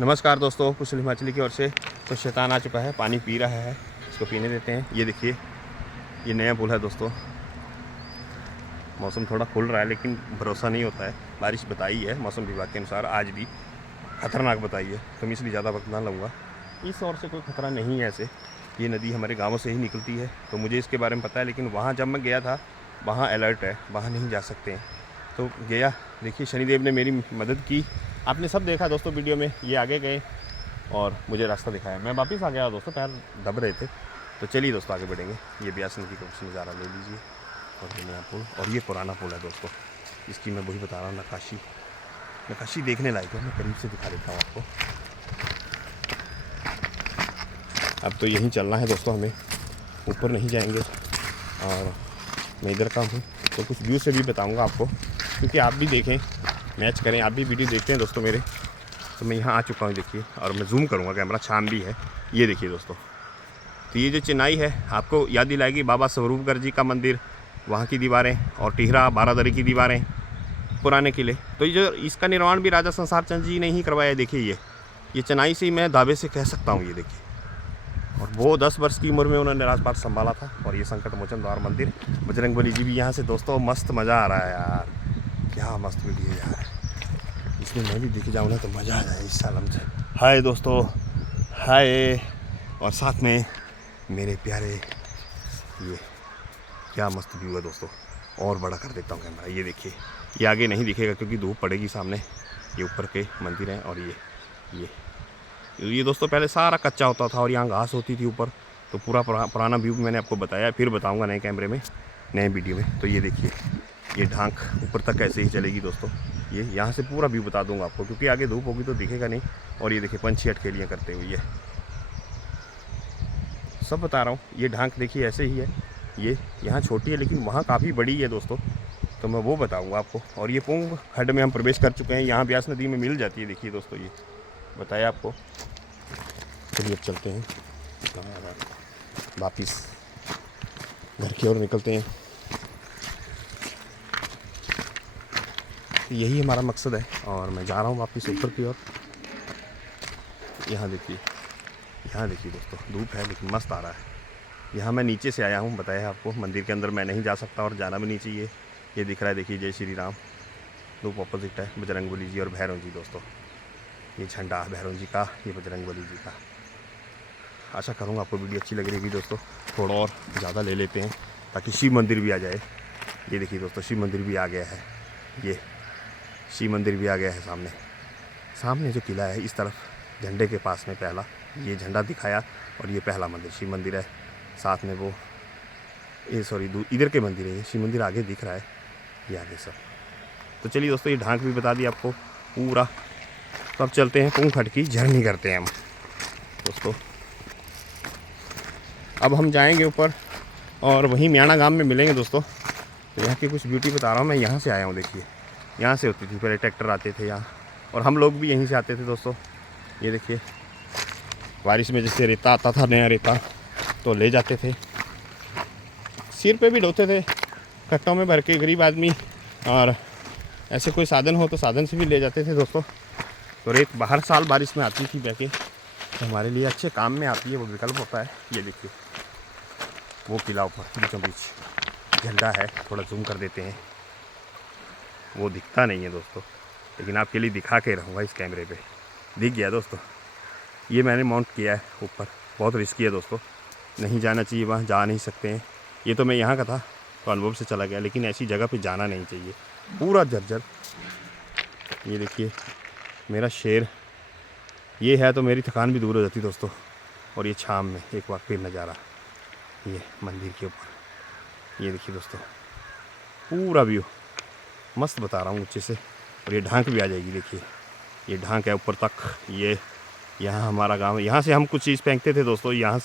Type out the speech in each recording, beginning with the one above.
नमस्कार दोस्तों, कुशल हिमाचली की ओर से। तो शैतान आ चुका है, पानी पी रहा है, इसको पीने देते हैं। ये देखिए, ये नया पुल है दोस्तों। मौसम थोड़ा खुल रहा है लेकिन भरोसा नहीं होता है। बारिश बताई है मौसम विभाग के अनुसार, आज भी खतरनाक बताई है, तो मैं इसलिए ज़्यादा वक्त ना लूँगा। इस ओर से कोई खतरा नहीं है ऐसे। ये नदी हमारे गाँव से ही निकलती है, तो मुझे इसके बारे में पता है। लेकिन वहाँ जब मैं गया था, वहाँ अलर्ट है, वहाँ नहीं जा सकते हैं। तो गया, देखिए शनिदेव ने मेरी मदद की। आपने सब देखा दोस्तों वीडियो में। ये आगे गए और मुझे रास्ता दिखाया, मैं वापस आ गया दोस्तों, पैर दब रहे थे। तो चलिए दोस्तों आगे बढ़ेंगे। ये ब्यास नदी का कुछ नज़ारा ले लीजिए। और ये नया पुल, और ये पुराना पुल है दोस्तों। इसकी मैं वही बता रहा हूँ, नक्काशी देखने लायक है। मैं करीब से दिखा देता हूँ आपको। अब तो यहीं चलना है दोस्तों, हमें ऊपर नहीं जाएंगे। और मैं इधर का हूँ तो कुछ व्यू से भी बताऊँगा आपको, क्योंकि आप भी देखें, मैच करें। आप भी वीडियो देखते हैं दोस्तों मेरे। तो मैं यहाँ आ चुका हूँ, देखिए। और मैं जूम करूँगा, कैमरा छाम भी है। ये देखिए दोस्तों, तो ये जो चेन्नई है आपको याद दिलाएगी बाबा स्वरूपगढ़ जी का मंदिर, वहाँ की दीवारें, और टिहरा बारादरी की दीवारें, पुराने किले। तो ये जो इसका निर्माण भी राजा संसार चंद जी ने ही करवाया है। देखिए ये चेन्नई से ही मैं दावे से कह सकता हूँ। ये देखिए, और वो 10 वर्ष की उम्र में उन्होंने राजपाट संभाला था। और ये संकट मोचन द्वार मंदिर, बजरंगबली जी भी यहाँ से दोस्तों। मस्त मज़ा आ रहा है यार, क्या मस्त वीडियो यार। इसमें मैं भी दिख जाऊँ ना तो मज़ा आ जाए इस साल हमसे। हाय दोस्तों, हाय। और साथ में मेरे प्यारे, ये क्या मस्त व्यू है दोस्तों। और बड़ा कर देता हूँ कैमरा। ये देखिए, ये आगे नहीं दिखेगा क्योंकि धूप पड़ेगी सामने। ये ऊपर के मंदिर हैं। और ये दोस्तों पहले सारा कच्चा होता था और यहाँ घास होती थी ऊपर। तो पूरा पुराना व्यू मैंने आपको बताया, फिर बताऊँगा नए कैमरे में, नए वीडियो में। तो ये देखिए, ये ढांक ऊपर तक ऐसे ही चलेगी दोस्तों। ये यहाँ से पूरा व्यू बता दूंगा आपको, क्योंकि आगे धूप होगी तो दिखेगा नहीं। और ये देखिए पंछी अटकेलियाँ करते हुए, ये सब बता रहा हूँ। ये ढांक देखिए ऐसे ही है। ये यहाँ छोटी है लेकिन वहाँ काफ़ी बड़ी है दोस्तों, तो मैं वो बताऊँगा आपको। और ये पुंग खड्ड में हम प्रवेश कर चुके हैं। यहाँ ब्यास नदी में मिल जाती है। देखिए दोस्तों, ये बताया आपको। चलिए अब चलते हैं, वापिस घर की ओर निकलते हैं। यही हमारा मकसद है। और मैं जा रहा हूँ वापस ऊपर की ओर। यहाँ देखिए दोस्तों, धूप है लेकिन मस्त आ रहा है। यहाँ मैं नीचे से आया हूँ, बताया आपको। मंदिर के अंदर मैं नहीं जा सकता और जाना भी नहीं चाहिए। ये दिख रहा है, देखिए, जय श्री राम। धूप अपोजिट है, बजरंगबली जी और भैरव जी दोस्तों। ये झंडा भैरव जी का, ये बजरंगबली जी का। आशा करूँगा आपको वीडियो अच्छी लग रही होगी दोस्तों। थोड़ा और ज़्यादा ले लेते हैं ताकि शिव मंदिर भी आ जाए। ये देखिए दोस्तों, शिव मंदिर भी आ गया है। ये शिव मंदिर भी आ गया है सामने जो किला है इस तरफ झंडे के पास में पहला ये झंडा दिखाया। और ये पहला मंदिर शिव मंदिर है। साथ में वो इधर के मंदिर है। ये शिव मंदिर आगे दिख रहा है, ये आगे सब। तो चलिए दोस्तों, ये ढांक भी बता दिया आपको पूरा। तो अब चलते हैं, पुंग खड्ड की जर्नी करते हैं हम दोस्तों। अब हम जाएंगे ऊपर और वहीं म्याना गांव में मिलेंगे दोस्तों। तो यहाँ की कुछ ब्यूटी बता रहा हूँ। मैं यहाँ से आया हूँ, देखिए, यहाँ से होती थी पहले, ट्रैक्टर आते थे यहाँ। और हम लोग भी यहीं से आते थे दोस्तों। ये देखिए, बारिश में जैसे रेता आता था, नया रेता, तो ले जाते थे, सिर पे भी ढोते थे कट्टों में भर के, गरीब आदमी। और ऐसे कोई साधन हो तो साधन से भी ले जाते थे दोस्तों। तो रेत हर साल बारिश में आती थी बह के, तो हमारे लिए अच्छे काम में आती है, वो विकल्प होता है। ये देखिए, वो किला ऊपर बीचों बीच झंडा है। थोड़ा जूम कर देते हैं, वो दिखता नहीं है दोस्तों, लेकिन आपके लिए दिखा के रहूँगा इस कैमरे पे। दिख गया दोस्तों, ये मैंने माउंट किया है ऊपर। बहुत रिस्की है दोस्तों, नहीं जाना चाहिए वहाँ, जा नहीं सकते हैं। ये तो मैं यहाँ का था तो अनुभव से चला गया, लेकिन ऐसी जगह पे जाना नहीं चाहिए, पूरा जर्जर। ये देखिए मेरा शेर, ये है तो मेरी थकान भी दूर हो जाती दोस्तों। और ये शाम में एक बार फिर नज़ारा, ये मंदिर के ऊपर। ये देखिए दोस्तों, पूरा व्यू मस्त बता रहा हूँ ऊँचे से। और ये ढांक भी आ जाएगी, देखिए ये ढांक है ऊपर तक। ये यहाँ हमारा गांव है। यहाँ से हम कुछ चीज़ फेंकते थे दोस्तों, यहाँ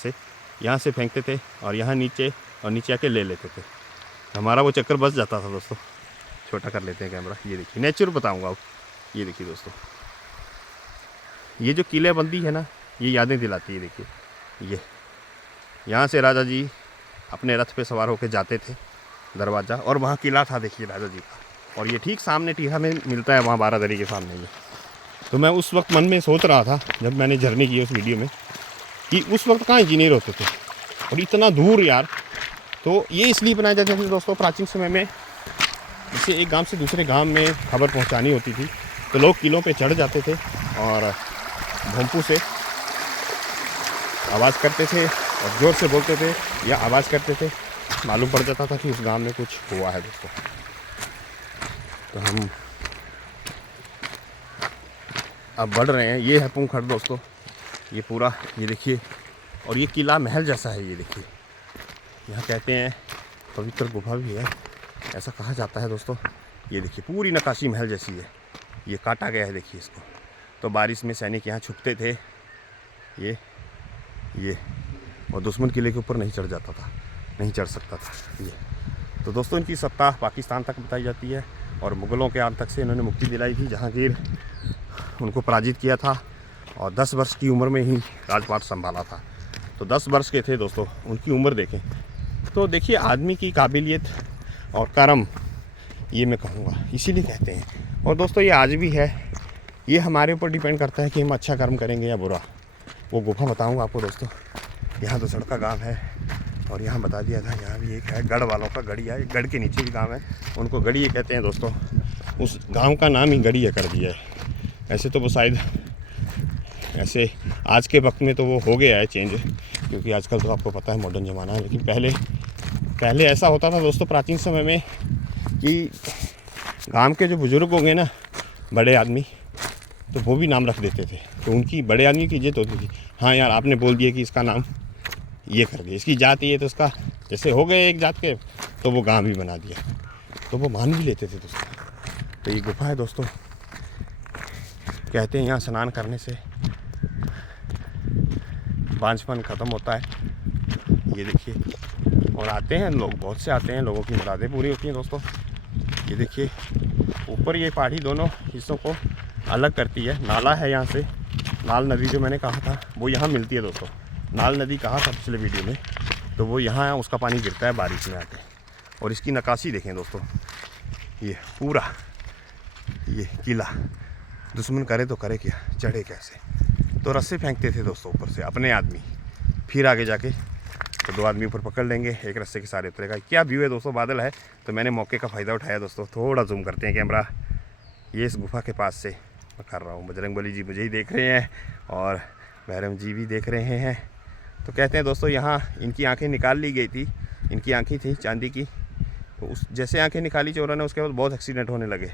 से फेंकते थे और यहाँ नीचे, और नीचे आके ले लेते थे। हमारा वो चक्कर बच जाता था दोस्तों। छोटा कर लेते हैं कैमरा। ये देखिए, नेचर बताऊँगा अब। ये देखिए दोस्तों, ये जो किलेबंदी है ना, ये यादें दिलाती है। देखिए, ये यहाँ से राजा जी अपने रथ पे सवार होकर जाते थे दरवाज़ा, और वहाँ किला था देखिए राजा जी का। और ये ठीक सामने टीहा में मिलता है, वहाँ बारादरी के सामने। ये तो मैं उस वक्त मन में सोच रहा था जब मैंने जर्नी की उस वीडियो में कि उस वक्त कहाँ इंजीनियर होते थे और इतना दूर यार। तो ये इसलिए बनाए जाते थे दोस्तों, प्राचीन समय में जैसे एक गांव से दूसरे गांव में खबर पहुंचानी होती थी तो लोग किलों पे चढ़ जाते थे और भोंपू से आवाज़ करते थे और ज़ोर से बोलते थे या आवाज़ करते थे, मालूम पड़ जाता था कि उस गांव में कुछ हुआ है दोस्तों। तो हम अब बढ़ रहे हैं। ये है पुंखड़ दोस्तों, ये पूरा, ये देखिए, और ये किला महल जैसा है। ये देखिए, यहाँ कहते हैं पवित्र गुफा भी है, ऐसा कहा जाता है दोस्तों। ये देखिए पूरी नक्काशी महल जैसी है, ये काटा गया है देखिए इसको। तो बारिश में सैनिक यहाँ छुपते थे, ये और दुश्मन किले के ऊपर नहीं चढ़ जाता था, नहीं चढ़ सकता था ये। तो दोस्तों इनकी सत्ता पाकिस्तान तक बताई जाती है और मुग़लों के आन तक से इन्होंने मुक्ति दिलाई थी। जहांगीर उनको पराजित किया था और 10 वर्ष की उम्र में ही राजपाट संभाला था। तो 10 वर्ष के थे दोस्तों, उनकी उम्र देखें तो देखिए आदमी की काबिलियत और कर्म, ये मैं कहूँगा, इसीलिए कहते हैं। और दोस्तों ये आज भी है, ये हमारे ऊपर डिपेंड करता है कि हम अच्छा कर्म करेंगे या बुरा। वो गुफा बताऊँगा आपको दोस्तों। यहाँ तो सड़का गाँव है और यहाँ बता दिया था, यहाँ भी एक है गढ़ वालों का, गढ़िया, गढ़ के नीचे भी गाँव है, उनको गढ़िया कहते हैं दोस्तों। उस गाँव का नाम ही गढ़िया कर दिया है। ऐसे तो वो शायद ऐसे आज के वक्त में तो वो हो गया है चेंज, क्योंकि आजकल तो आपको पता है मॉडर्न ज़माना है। लेकिन पहले ऐसा होता था दोस्तों प्राचीन समय में कि गांव के जो बुज़ुर्ग होंगे ना, बड़े आदमी, तो वो भी नाम रख देते थे। तो उनकी, बड़े आदमी की इज्जत होती थी। हाँ यार, आपने बोल दिया कि इसका नाम ये कर दिया, इसकी जात ये, तो उसका जैसे हो गए एक जात के, तो वो गांव भी बना दिया, तो वो मान भी लेते थे दोस्तों। तो ये गुफा है दोस्तों, कहते हैं यहाँ स्नान करने से बांझपन ख़त्म होता है। ये देखिए, और आते हैं लोग, बहुत से आते हैं, लोगों की मुरादें पूरी होती हैं दोस्तों। ये देखिए ऊपर ये पहाड़ी दोनों हिस्सों को अलग करती है। नाला है यहाँ से, नाल नदी जो मैंने कहा था वो यहाँ मिलती है दोस्तों। नाल नदी कहा था पिछले वीडियो में, तो वो यहाँ है, उसका पानी गिरता है बारिश में आके। और इसकी नक्काशी देखें दोस्तों, ये पूरा ये किला, दुश्मन करे तो करे क्या, चढ़े कैसे। तो रस्से फेंकते थे दोस्तों ऊपर से अपने आदमी, फिर आगे जाके तो 2 आदमी ऊपर पकड़ लेंगे, एक रस्से के सारे उतरेगा। क्या व्यू है दोस्तों, बादल है। तो मैंने मौके का फ़ायदा उठाया दोस्तों, थोड़ा जूम करते हैं कैमरा। ये इस गुफा के पास से मैं कर रहा हूँ, बजरंगबली जी मुझे ही देख रहे हैं और भैरव जी भी देख रहे हैं। तो कहते हैं दोस्तों यहाँ इनकी आंखें निकाल ली गई थी, इनकी आंखें थी चांदी की, तो उस जैसे आंखें निकाली चोरों ने, उसके बाद बहुत एक्सीडेंट होने लगे।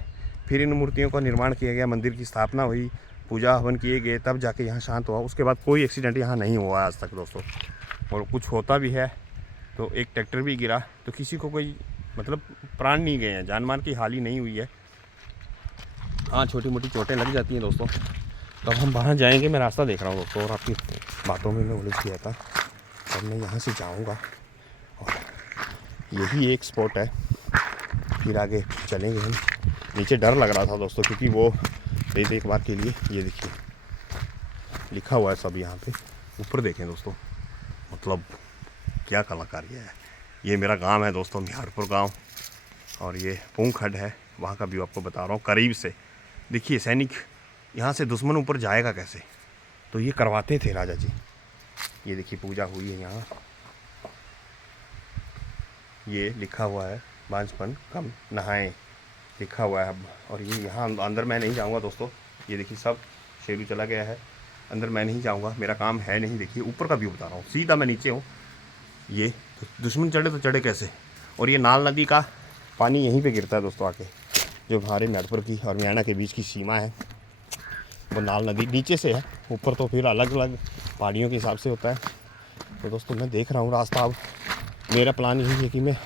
फिर इन मूर्तियों का निर्माण किया गया, मंदिर की स्थापना हुई, पूजा हवन किए गए, तब जाके यहाँ शांत हुआ। उसके बाद कोई एक्सीडेंट यहाँ नहीं हुआ आज तक दोस्तों। और कुछ होता भी है तो एक ट्रैक्टर भी गिरा, तो किसी को कोई मतलब प्राण नहीं गए हैं, जान माल की हानि नहीं हुई है। हाँ, छोटी मोटी चोटें लग जाती हैं दोस्तों। तो अब हम वहाँ जाएंगे, मैं रास्ता देख रहा हूँ दोस्तों, और आपकी बातों में मैं उलझ गया था। अब मैं यहाँ से जाऊँगा और यही एक स्पॉट है, फिर आगे चलेंगे हम। नीचे डर लग रहा था दोस्तों, क्योंकि वो एक बार के लिए, ये देखिए लिखा हुआ है सब यहाँ पे, ऊपर देखें दोस्तों, मतलब क्या कलाकारी है। ये मेरा गांव है दोस्तों, मिहाड़पुर गांव, और ये पुंखड़ है, वहाँ का व्यू आपको बता रहा हूँ करीब से। देखिए सैनिक यहाँ से, दुश्मन ऊपर जाएगा कैसे, तो ये करवाते थे राजा जी। ये देखिए पूजा हुई है यहाँ, ये लिखा हुआ है बांझपन कम नहाएं, लिखा हुआ है। और ये यहाँ अंदर मैं नहीं जाऊँगा दोस्तों, ये देखिए सब शेरू चला गया है, अंदर मैं नहीं जाऊँगा, मेरा काम है नहीं। देखिए ऊपर का व्यू बता रहा हूँ, सीधा मैं नीचे हूँ। ये दुश्मन चढ़े तो चढ़े कैसे। और ये नाल नदी का पानी यहीं पे गिरता है दोस्तों आके, जो हमारे मिहाड़पुर की और मियाना के बीच की सीमा है, वो नाल नदी नीचे से है, ऊपर तो फिर अलग अलग पहाड़ियों के हिसाब से होता है। तो दोस्तों मैं देख रहा हूँ रास्ता, अब मेरा प्लान यही है कि मैं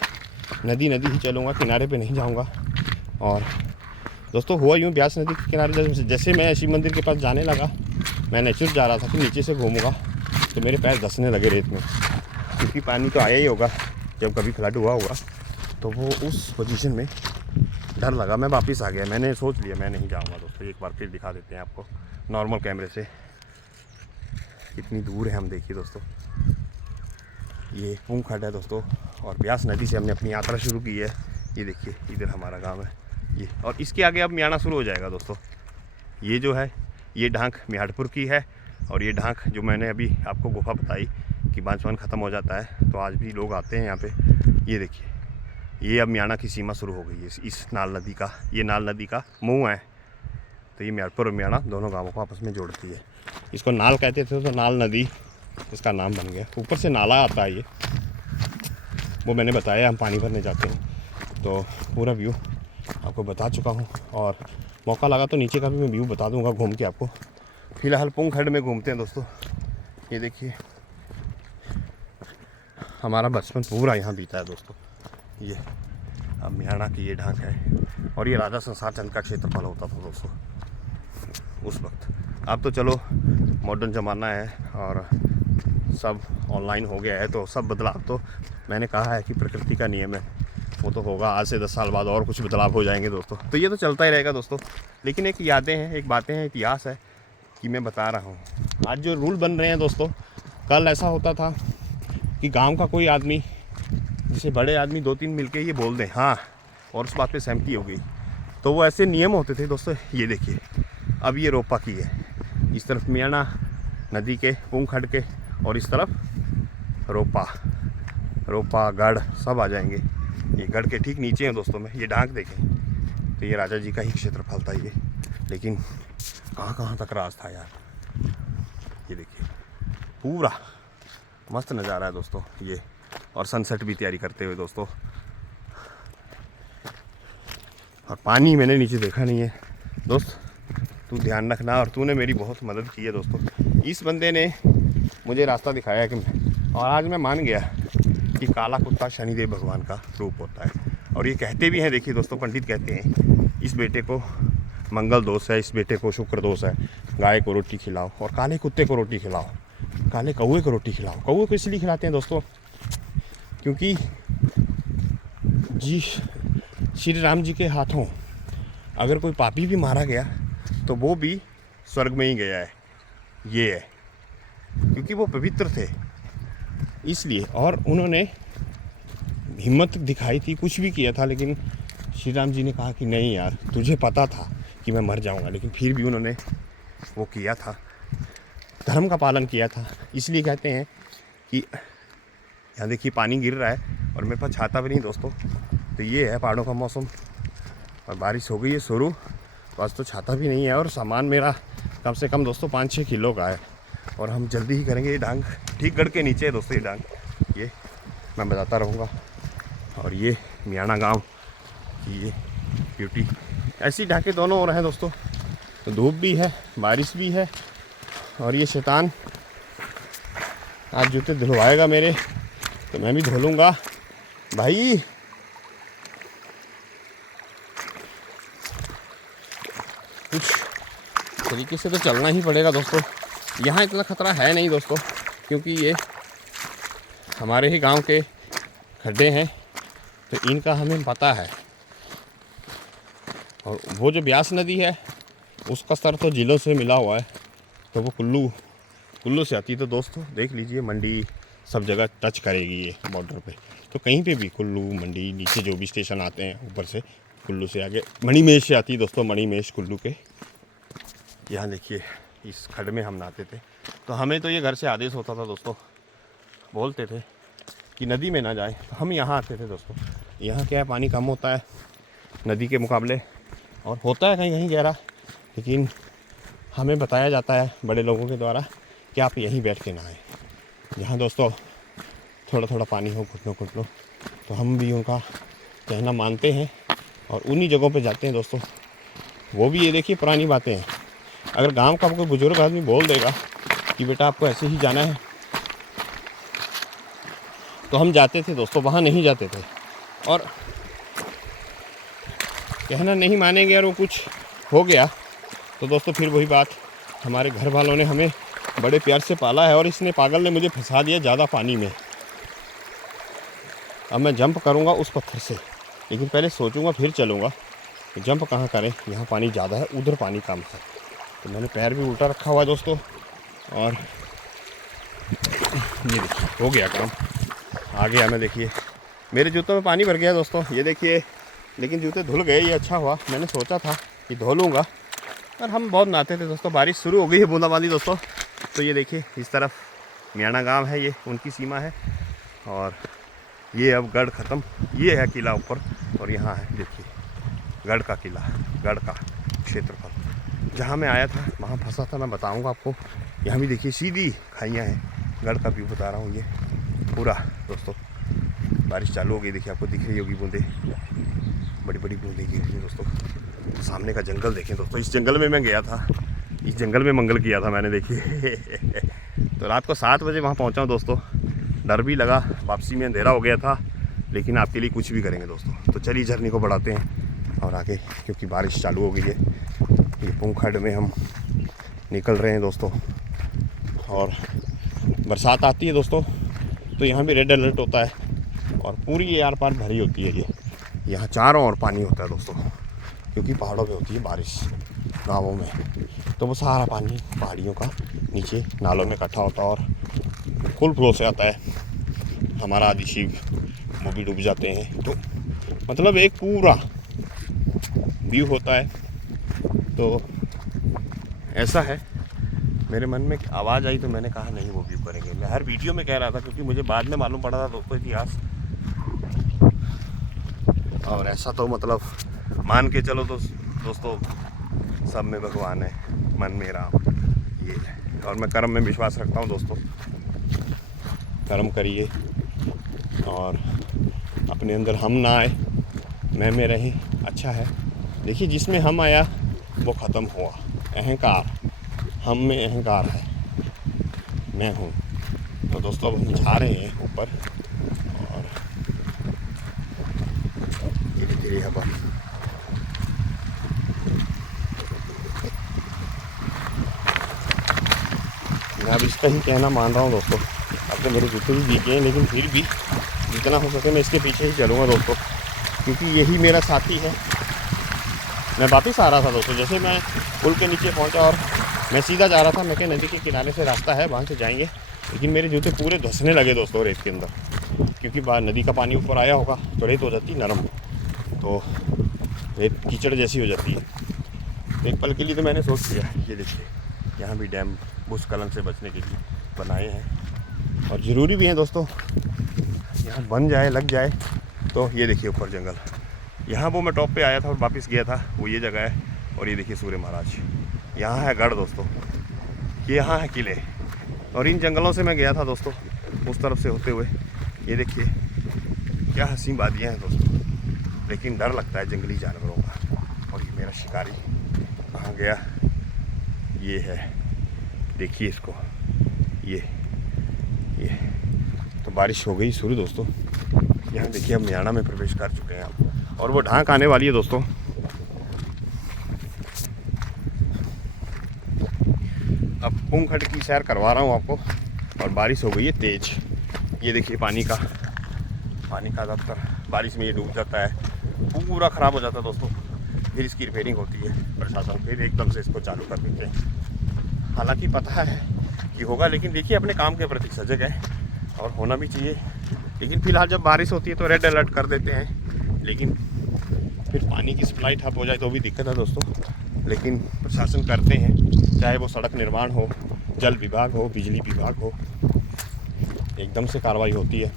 नदी ही चलूँगा, किनारे पे नहीं जाऊँगा। और दोस्तों हुआ यूँ, ब्यास नदी के किनारे जैसे मैं शिव मंदिर के पास जाने लगा, मैं नेचुरल जा रहा था कि नीचे से घूमूंगा, तो मेरे पैर धंसने लगे रेत में, क्योंकि पानी तो आया ही होगा जब कभी फ्लड हुआ होगा। तो वो उस पोजीशन में डर लगा, मैं वापस आ गया। मैंने सोच लिया मैं नहीं जाऊंगा दोस्तों। एक बार फिर दिखा देते हैं आपको नॉर्मल कैमरे से, कितनी दूर है हम, देखिए दोस्तों। ये पुंखड़ है दोस्तों, और ब्यास नदी से हमने अपनी यात्रा शुरू की है। ये देखिए इधर हमारा गांव है ये, और इसके आगे अब मियाना शुरू हो जाएगा दोस्तों। ये जो है ये ढांक मियाड़पुर की है और ये ढांक जो मैंने अभी आपको गुफा बताई कि बांसवान ख़त्म हो जाता है तो आज भी लोग आते हैं यहाँ पे। ये देखिए, ये अब म्याणा की सीमा शुरू हो गई है इस नाल नदी का। ये नाल नदी का मुंह है, तो ये मियाड़पुर और म्याणा दोनों गाँवों को आपस में जोड़ती है। इसको नाल कहते थे तो नाल नदी इसका नाम बन गया। ऊपर से नाला आता है, ये वो मैंने बताया, हम पानी भरने जाते हैं तो पूरा व्यू आपको बता चुका हूँ। और मौका लगा तो नीचे का भी मैं व्यू बता दूंगा घूम के आपको। फ़िलहाल पुंग खड्ड में घूमते हैं दोस्तों। ये देखिए, हमारा बचपन पूरा यहाँ बीता है दोस्तों। ये अब म्याणा की ये ढांक है और ये राजा संसार चंद का क्षेत्रफल होता था दोस्तों उस वक्त। अब तो चलो मॉडर्न ज़माना है और सब ऑनलाइन हो गया है, तो सब बदलाव तो मैंने कहा है कि प्रकृति का नियम है, वो तो होगा। आज से 10 साल बाद और कुछ बदलाव हो जाएंगे दोस्तों, तो ये तो चलता ही रहेगा दोस्तों। लेकिन एक यादें हैं, एक बातें हैं, इतिहास है कि मैं बता रहा हूँ। आज जो रूल बन रहे हैं दोस्तों, कल ऐसा होता था कि गांव का कोई आदमी, जिसे बड़े आदमी 2-3 मिलके ये बोल दें हाँ, और उस बात पे सहमति हो गई, तो वो ऐसे नियम होते थे दोस्तों। ये देखिए, अब ये रोपा की है, इस तरफ म्याणा नदी के पुंग खड्ड के, और इस तरफ रोपा गढ़ सब आ जाएंगे। ये गढ़ के ठीक नीचे हैं दोस्तों में। ये ढांक देखें तो ये राजा जी का ही क्षेत्रफल था ये, लेकिन कहाँ तक राज था यार। ये देखिए, पूरा मस्त नज़ारा है दोस्तों ये। और सनसेट भी तैयारी करते हुए दोस्तों। और पानी मैंने नीचे देखा नहीं है दोस्त, तू ध्यान रखना। और तूने मेरी बहुत मदद की है दोस्तों। इस बंदे ने मुझे रास्ता दिखाया कि और आज मैं मान गया कि काला कुत्ता शनिदेव भगवान का रूप होता है। और ये कहते भी हैं, देखिए दोस्तों, पंडित कहते हैं इस बेटे को मंगल दोष है, इस बेटे को शुक्र दोष है, गाय को रोटी खिलाओ और काले कुत्ते को रोटी खिलाओ, काले कौवे को रोटी खिलाओ। कौवे को इसलिए खिलाते हैं दोस्तों क्योंकि जी श्री राम जी के हाथों अगर कोई पापी भी मारा गया तो वो भी स्वर्ग में ही गया है। ये है क्योंकि वो पवित्र थे इसलिए। और उन्होंने हिम्मत दिखाई थी, कुछ भी किया था, लेकिन श्री राम जी ने कहा कि नहीं यार, तुझे पता था कि मैं मर जाऊंगा, लेकिन फिर भी उन्होंने वो किया था, धर्म का पालन किया था। इसलिए कहते हैं कि यहाँ देखिए पानी गिर रहा है और मेरे पास छाता भी नहीं दोस्तों। तो ये है पहाड़ों का मौसम और बारिश हो गई है शुरू, तो आज तो छाता भी नहीं है। और सामान मेरा कम से कम दोस्तों 5-6 किलो का है और हम जल्दी ही करेंगे। ये डांग ठीक गढ़ के नीचे है दोस्तों, ये डांग, ये मैं बताता रहूँगा। और ये म्याणा गांव की ये ब्यूटी, ऐसी ढाके दोनों ओर हैं दोस्तों। तो धूप भी है, बारिश भी है। और ये शैतान आज जूते धुलवाएगा मेरे, तो मैं भी धो लूँगा भाई। कुछ तरीके से तो चलना ही पड़ेगा दोस्तों। यहाँ इतना ख़तरा है नहीं दोस्तों, क्योंकि ये हमारे ही गांव के खड्डे हैं, तो इनका हमें पता है। और वो जो ब्यास नदी है उसका स्तर तो जिलों से मिला हुआ है, तो वो कुल्लू से आती है। तो दोस्तों देख लीजिए, मंडी सब जगह टच करेगी ये बॉर्डर पे। तो कहीं पे भी कुल्लू, मंडी, नीचे जो भी स्टेशन आते हैं ऊपर से, कुल्लू से आगे मणिमहेश से आती है दोस्तों, मणिमहेश कुल्लू के। यहाँ देखिए, इस खड्ड में हम नहाते थे, तो हमें तो ये घर से आदेश होता था दोस्तों, बोलते थे कि नदी में ना जाए, तो हम यहाँ आते थे दोस्तों। यहाँ क्या है, पानी कम होता है नदी के मुकाबले, और होता है कहीं कहीं गहरा, लेकिन हमें बताया जाता है बड़े लोगों के द्वारा कि आप यहीं बैठ के नहाएं। यहाँ दोस्तों थोड़ा थोड़ा पानी हो, घुटनों, तो हम भी उनका कहना मानते हैं और उन्हीं जगहों पे जाते हैं दोस्तों। वो भी ये देखिए पुरानी बातें हैं। अगर गांव का कोई बुजुर्ग आदमी बोल देगा कि बेटा आपको ऐसे ही जाना है, तो हम जाते थे दोस्तों, वहाँ नहीं जाते थे। और कहना नहीं मानेंगे और वो कुछ हो गया तो दोस्तों फिर वही बात, हमारे घर वालों ने हमें बड़े प्यार से पाला है और इसने पागल ने मुझे फंसा दिया ज़्यादा पानी में। अब मैं जंप करूँगा उस पत्थर से, लेकिन पहले सोचूंगा फिर चलूँगा। जंप कहाँ करें, यहाँ पानी ज़्यादा है, उधर पानी कम है। तो मैंने पैर भी उल्टा रखा हुआ है दोस्तों, और ये देखिए हो गया काम, आ गया मैं। देखिए मेरे जूतों में पानी भर गया दोस्तों, ये देखिए, लेकिन जूते धुल गए, ये अच्छा हुआ। मैंने सोचा था कि धो लूँगा, और हम बहुत नहाते थे दोस्तों। बारिश शुरू हो गई है, बूंदाबांदी दोस्तों। तो ये देखिए इस तरफ मियाणा गांव है, ये उनकी सीमा है। और ये अब गढ़ ख़त्म, ये है किला ऊपर। और यहाँ है देखिए गढ़ का किला, गढ़ का क्षेत्रफल। जहाँ मैं आया था वहाँ फंसा था, मैं बताऊँगा आपको। यहाँ भी देखिए सीधी खाइयाँ हैं, गढ़ का व्यू बता रहा हूँ ये पूरा दोस्तों। बारिश चालू हो गई, देखिए आपको दिख रही होगी बूंदे, बड़ी बड़ी बूंदे गिर रही हैं दोस्तों। सामने का जंगल देखें दोस्तों, इस जंगल में मैं गया था, इस जंगल में मंगल किया था मैंने, देखिए। तो रात को 7 बजे वहाँ पहुँचा हूँ दोस्तों। डर भी लगा, वापसी में अंधेरा हो गया था, लेकिन आपके लिए कुछ भी करेंगे दोस्तों। तो चलिए जर्नी को बढ़ाते हैं और आगे, क्योंकि बारिश चालू हो गई है। ये पुंखड़ में हम निकल रहे हैं दोस्तों। और बरसात आती है दोस्तों तो यहाँ भी रेड अलर्ट होता है, और पूरी ये आर पार भरी होती है। ये यहाँ चारों ओर पानी होता है दोस्तों, क्योंकि पहाड़ों पे होती है बारिश गाँवों में। तो वो सारा पानी पहाड़ियों का नीचे नालों में इकट्ठा होता है और फुल फ्लो से आता है। हमारा आदि शिव वो भी डूब जाते हैं। तो मतलब एक पूरा व्यू होता है। तो ऐसा है, मेरे मन में आवाज़ आई तो मैंने कहा नहीं वो व्यू करेंगे। मैं हर वीडियो में कह रहा था, क्योंकि मुझे बाद में मालूम पड़ा था दोस्तों इतिहास। और ऐसा तो मतलब मान के चलो तो दोस्तों, सब में भगवान है, मन में राम, ये है। और मैं कर्म में विश्वास रखता हूँ दोस्तों। कर्म करिए और अपने अंदर हम ना आए, मैं में रहें, अच्छा है। देखिए जिसमें हम आया वो ख़त्म हुआ, अहंकार, हम में अहंकार है, मैं हूँ। तो दोस्तों अब हम जा रहे हैं ऊपर, और धीरे धीरे हवा मैं अब इसका ही कहना मान रहा हूँ दोस्तों। अब तो मेरे जूते भी भीगे हैं, लेकिन फिर भी जितना हो सके मैं इसके पीछे ही चलूँगा दोस्तों, क्योंकि यही मेरा साथी है। मैं वापस आ रहा था दोस्तों, जैसे मैं पुल के नीचे पहुँचा और मैं सीधा जा रहा था। मैं क्या नदी के किनारे से रास्ता है, वहाँ से जाएंगे, लेकिन मेरे जूते पूरे धंसने लगे दोस्तों रेत के अंदर, क्योंकि नदी का पानी ऊपर आया होगा तो रेत हो जाती है नरम, तो रेत कीचड़ जैसी हो जाती है। तो एक पल के लिए तो मैंने सोच लिया, ये देखिए यहाँ भी डैम भूस्खलन से बचने के लिए बनाए हैं, और ज़रूरी भी हैं दोस्तों। यहाँ बन जाए, लग जाए तो ये देखिए ऊपर जंगल, यहाँ वो मैं टॉप पे आया था और वापस गया था, वो ये जगह है। और ये देखिए सूर्य महाराज, यहाँ है गढ़ दोस्तों, ये यहाँ है किले। और इन जंगलों से मैं गया था दोस्तों, उस तरफ से होते हुए। ये देखिए क्या हसीन वादियाँ हैं दोस्तों, लेकिन डर लगता है जंगली जानवरों का। और ये मेरा शिकारी कहाँ गया, ये है, देखिए इसको, ये तो बारिश हो गई शुरू दोस्तों। यहाँ देखिए हम मियाणा में प्रवेश कर चुके हैं आप, और वो ढांक आने वाली है दोस्तों। अब पुंखड़ की सैर करवा रहा हूँ आपको, और बारिश हो गई है तेज। ये देखिए पानी का दफ्तर, बारिश में ये डूब जाता है, पूरा ख़राब हो जाता है दोस्तों। फिर इसकी रिपेयरिंग होती है, प्रशासन फिर एकदम से इसको चालू कर देते हैं। हालांकि पता है कि होगा, लेकिन देखिए अपने काम के प्रति सजग है, और होना भी चाहिए। लेकिन फ़िलहाल जब बारिश होती है तो रेड अलर्ट कर देते हैं, लेकिन फिर पानी की सप्लाई ठप हो जाए तो भी दिक्कत है दोस्तों। लेकिन प्रशासन करते हैं, चाहे वो सड़क निर्माण हो, जल विभाग हो, बिजली विभाग हो, एकदम से कार्रवाई होती है।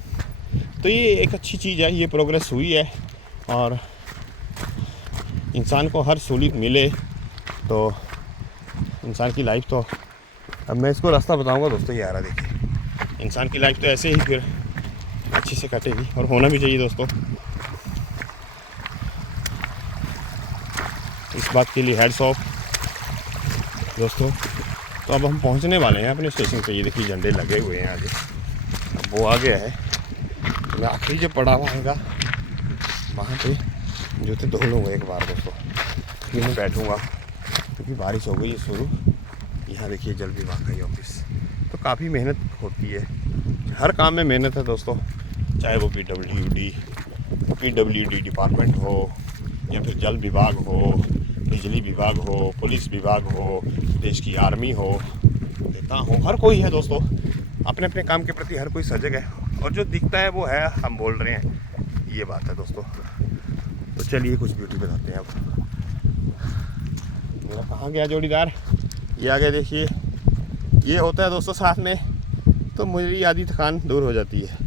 तो ये एक अच्छी चीज़ है, ये प्रोग्रेस हुई है। और इंसान को हर सहूलियत मिले तो इंसान की लाइफ तो, अब मैं इसको रास्ता बताऊंगा दोस्तों। ये आ रहा देखिए, इंसान की लाइफ तो ऐसे ही फिर अच्छी से कटेगी, और होना भी चाहिए दोस्तों। इस बात के लिए हेड्स ऑफ दोस्तों। तो अब हम पहुंचने वाले हैं अपने स्टेशन पे। ये देखिए झंडे लगे हुए हैं आगे, अब वो आ गया है। मैं आखिरी जब पड़ा हुआ आएगा वहाँ पे जूते धो लूँगा एक बार दोस्तों, फिर मैं बैठूँगा, क्योंकि बारिश हो गई है शुरू। यहाँ देखिए जल विभाग का ऑफिस, तो काफ़ी मेहनत होती है, हर काम में मेहनत है दोस्तों। चाहे वो पीडब्ल्यूडी डिपार्टमेंट हो, या फिर जल विभाग हो, बिजली विभाग हो, पुलिस विभाग हो, देश की आर्मी हो, नेता हो, हर कोई है दोस्तों। अपने अपने काम के प्रति हर कोई सजग है, और जो दिखता है वो है, हम बोल रहे हैं, ये बात है दोस्तों। तो चलिए कुछ ब्यूटी बताते हैं। अब मेरा कहाँ गया जोड़ीदार? ये आगे देखिए, ये होता है दोस्तों साथ में, तो मेरी आधी थकान दूर हो जाती है।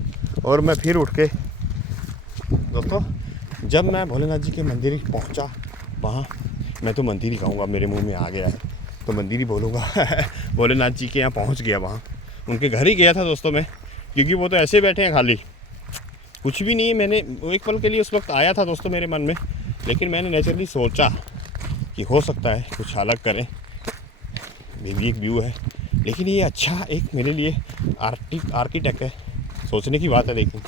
और मैं फिर उठ के दोस्तों, जब मैं भोलेनाथ जी के मंदिर पहुंचा, वहाँ मैं तो मंदिर ही कहूँगा, मेरे मुंह में आ गया है तो मंदिर ही बोलूँगा। भोलेनाथ जी के यहाँ पहुँच गया, वहाँ उनके घर ही गया था दोस्तों मैं, क्योंकि वो तो ऐसे बैठे हैं खाली, कुछ भी नहीं है। मैंने एक पल के लिए उस वक्त आया था दोस्तों मेरे मन में, लेकिन मैंने नेचुरली सोचा कि हो सकता है कुछ अलग करें, भी एक व्यू है। लेकिन ये अच्छा एक मेरे लिए आर्किटेक्ट है, सोचने की बात है। लेकिन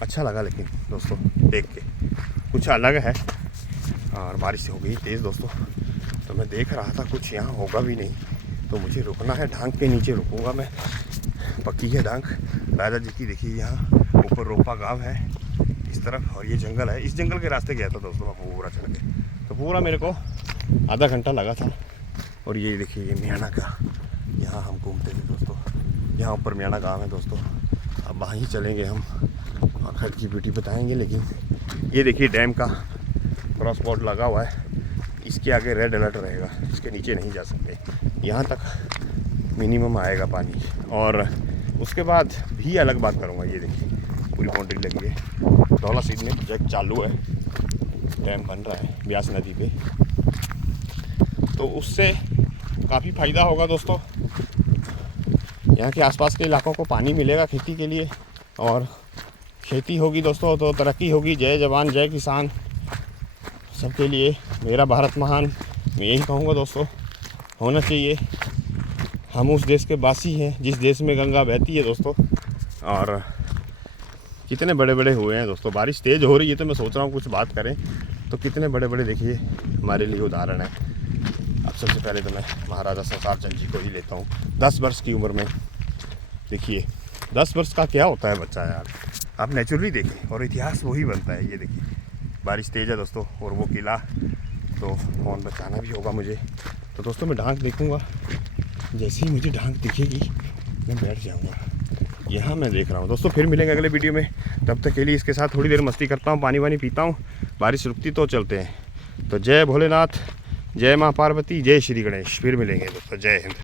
अच्छा लगा, लेकिन दोस्तों देख के कुछ अलग है। और बारिश हो गई तेज़ दोस्तों, तो मैं देख रहा था कुछ यहाँ होगा भी नहीं, तो मुझे रुकना है। ढांक के नीचे रुकूंगा मैं, पक्की है ढांक राजा जी की। देखिए यहाँ ऊपर रोपा गांव है इस तरफ, और ये जंगल है। इस जंगल के रास्ते गया था दोस्तों मैं पूरा चल के, तो पूरा मेरे को आधा घंटा लगा था। और ये देखिए ये म्याना का, यहाँ हम घूमते थे दोस्तों, यहाँ ऊपर म्याना गाँव है दोस्तों। अब वहाँ ही चलेंगे हम, खत की ब्यूटी बताएंगे। लेकिन ये देखिए डैम का क्रॉस बोर्ड लगा हुआ है, इसके आगे रेड अलर्ट रहेगा, इसके नीचे नहीं जा सकते। यहाँ तक मिनिमम आएगा पानी, और उसके बाद भी अलग बात करूँगा। ये देखिए पूरी बाउंड्री लगी है, धौला सीध में प्रोजेक्ट चालू है, डैम बन रहा है ब्यास नदी पे, तो उससे काफ़ी फ़ायदा होगा दोस्तों। यहाँ के आसपास के इलाकों को पानी मिलेगा खेती के लिए, और खेती होगी दोस्तों तो तरक्की होगी। जय जवान जय किसान सबके लिए मेरा भारत महान, मैं यही कहूँगा दोस्तों, होना चाहिए। हम उस देश के वासी हैं जिस देश में गंगा बहती है दोस्तों। और कितने बड़े बड़े हुए हैं दोस्तों, बारिश तेज़ हो रही है तो मैं सोच रहा हूँ कुछ बात करें, तो कितने बड़े बड़े देखिए हमारे लिए उदाहरण है। अब सबसे पहले तो मैं महाराजा संसारचंद जी को ही लेता हूँ। 10 वर्ष की उम्र में देखिए, 10 वर्ष का क्या होता है बच्चा यार, आप नेचुरली देखें, और इतिहास वही बनता है। ये देखिए बारिश तेज़ है दोस्तों, और वो किला तो फोन बचाना भी होगा मुझे। तो दोस्तों मैं ढांक देखूंगा, जैसे ही मुझे ढांक दिखेगी मैं बैठ जाऊंगा। यहाँ मैं देख रहा हूँ दोस्तों। फिर मिलेंगे अगले वीडियो में, तब तक के लिए इसके साथ थोड़ी देर मस्ती करता हूँ, पानी वानी पीता हूँ, बारिश रुकती तो चलते हैं। तो जय भोलेनाथ, जय माँ पार्वती, जय श्री गणेश। फिर मिलेंगे दोस्तों, जय हिंद।